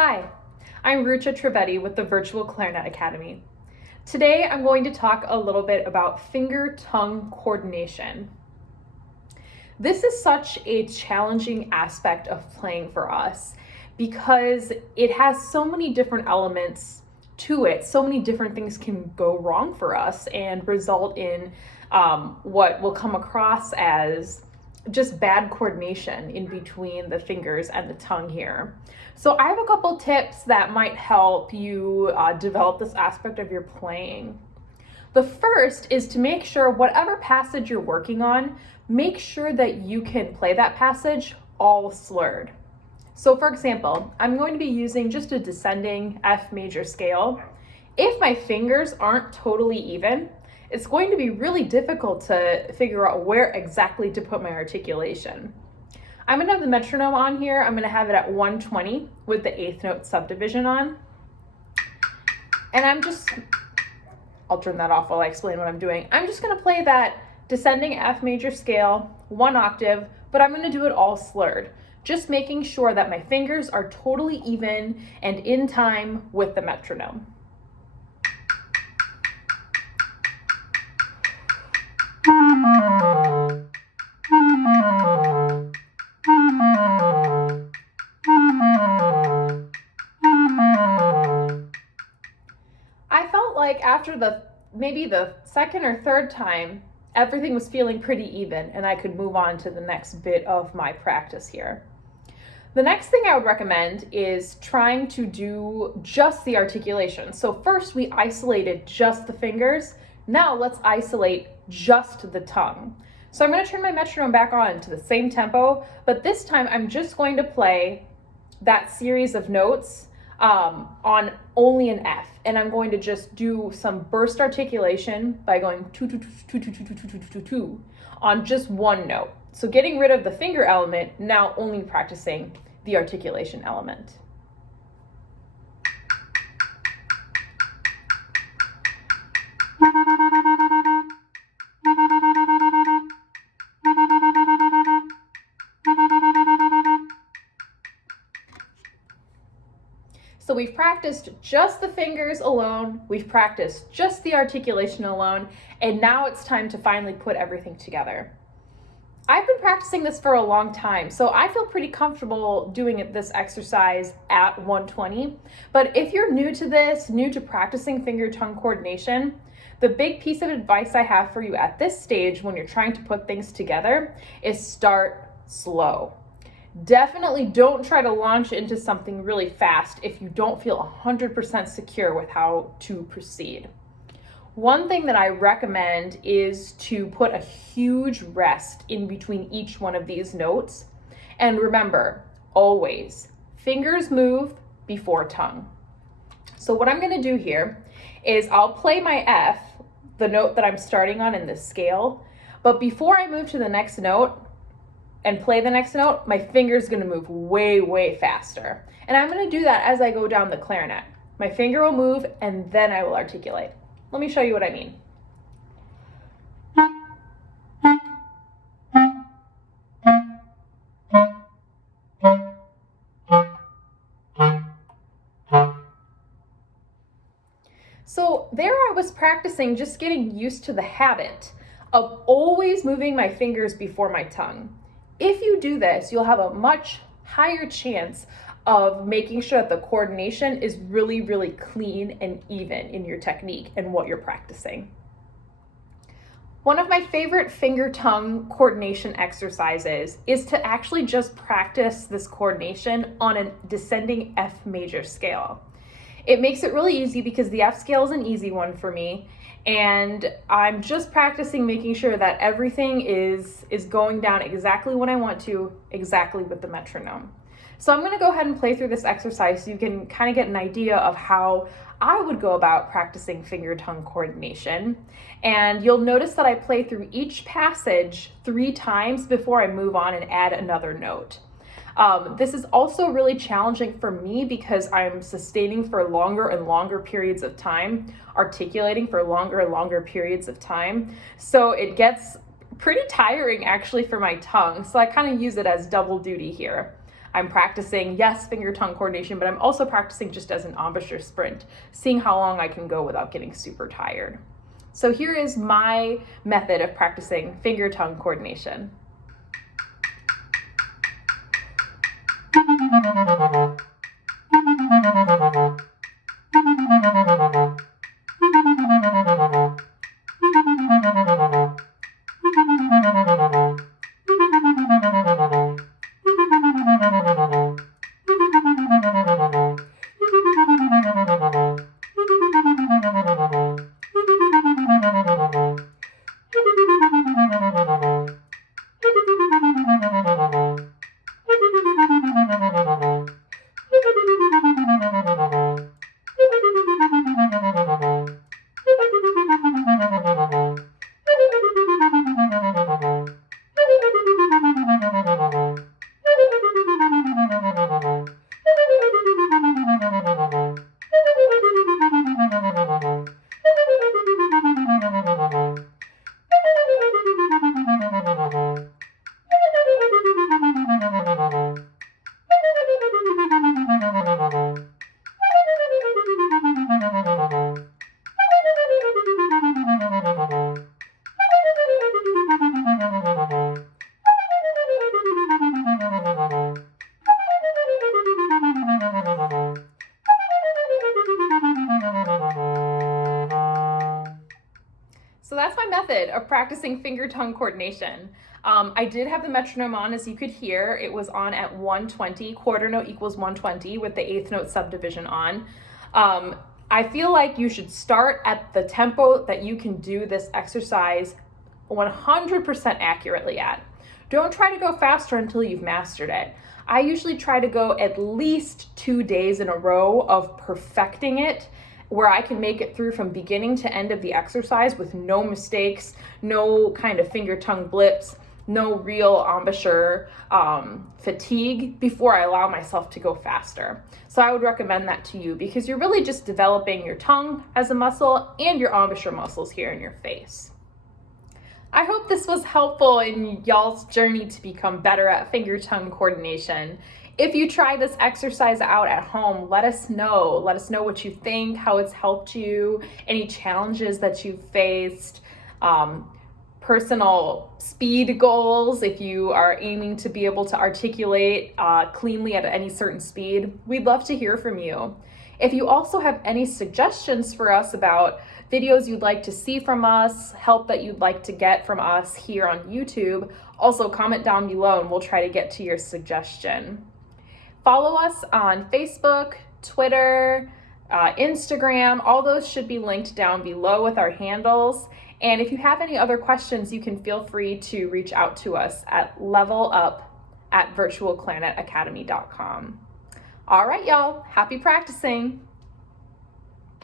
Hi, I'm Rucha Trivedi with the Virtual Clarinet Academy. Today I'm going to talk a little bit about finger-tongue coordination. This is such a challenging aspect of playing for us because it has so many different elements to it. So many different things can go wrong for us and result in what will come across as just bad coordination in between the fingers and the tongue here. So I have a couple tips that might help you develop this aspect of your playing. The first is to make sure whatever passage you're working on, make sure that you can play that passage all slurred. So for example, I'm going to be using just a descending F major scale. If my fingers aren't totally even, it's going to be really difficult to figure out where exactly to put my articulation. I'm going to have the metronome on here. I'm going to have it at 120 with the eighth note subdivision on. And I'll turn that off while I explain what I'm doing. I'm just going to play that descending F major scale, 1 octave, but I'm going to do it all slurred, just making sure that my fingers are totally even and in time with the metronome. I felt like after maybe the second or third time, everything was feeling pretty even and I could move on to the next bit of my practice here. The next thing I would recommend is trying to do just the articulation. So first we isolated just the fingers. Now let's isolate just the tongue. So I'm going to turn my metronome back on to the same tempo, but this time I'm just going to play that series of notes on only an F, and I'm going to just do some burst articulation by going 2 2 2 2 2 2 2 2 2 on just one note. So getting rid of the finger element, now only practicing the articulation element. So we've practiced just the fingers alone, we've practiced just the articulation alone, and now it's time to finally put everything together. I've been practicing this for a long time, so I feel pretty comfortable doing this exercise at 120. But if you're new to this, new to practicing finger-tongue coordination, the big piece of advice I have for you at this stage when you're trying to put things together is start slow. Definitely don't try to launch into something really fast if you don't feel 100% secure with how to proceed. One thing that I recommend is to put a huge rest in between each one of these notes. And remember, always, fingers move before tongue. So what I'm going to do here is I'll play my F, the note that I'm starting on in this scale, but before I move to the next note, and play the next note, my finger's gonna move way, way faster. And I'm gonna do that as I go down the clarinet. My finger will move and then I will articulate. Let me show you what I mean. So there I was practicing just getting used to the habit of always moving my fingers before my tongue. If you do this, you'll have a much higher chance of making sure that the coordination is really, really clean and even in your technique and what you're practicing. One of my favorite finger-tongue coordination exercises is to actually just practice this coordination on a descending F major scale. It makes it really easy because the F scale is an easy one for me, and I'm just practicing making sure that everything is going down exactly when I want to, exactly with the metronome. So I'm going to go ahead and play through this exercise so you can kind of get an idea of how I would go about practicing finger-tongue coordination. And you'll notice that I play through each passage 3 times before I move on and add another note. This is also really challenging for me because I'm sustaining for longer and longer periods of time, articulating for longer and longer periods of time. So it gets pretty tiring actually for my tongue. So I kind of use it as double duty here. I'm practicing, yes, finger-tongue coordination, but I'm also practicing just as an embouchure sprint, seeing how long I can go without getting super tired. So here is my method of practicing finger-tongue coordination. So that's my method of practicing finger-tongue coordination. I did have the metronome on, as you could hear. It was on at 120, quarter note equals 120 with the eighth note subdivision on. I feel like you should start at the tempo that you can do this exercise 100% accurately at. Don't try to go faster until you've mastered it. I usually try to go at least 2 days in a row of perfecting it, where I can make it through from beginning to end of the exercise with no mistakes, no kind of finger-tongue blips, no real embouchure fatigue before I allow myself to go faster. So I would recommend that to you because you're really just developing your tongue as a muscle and your embouchure muscles here in your face. I hope this was helpful in y'all's journey to become better at finger-tongue coordination. If you try this exercise out at home, let us know. Let us know what you think, how it's helped you, any challenges that you've faced, personal speed goals, if you are aiming to be able to articulate cleanly at any certain speed. We'd love to hear from you. If you also have any suggestions for us about videos you'd like to see from us, help that you'd like to get from us here on YouTube, also comment down below and we'll try to get to your suggestion. Follow us on Facebook, Twitter, Instagram. All those should be linked down below with our handles. And if you have any other questions, you can feel free to reach out to us at levelup@virtualclarinetacademy.com. All right, y'all. Happy practicing.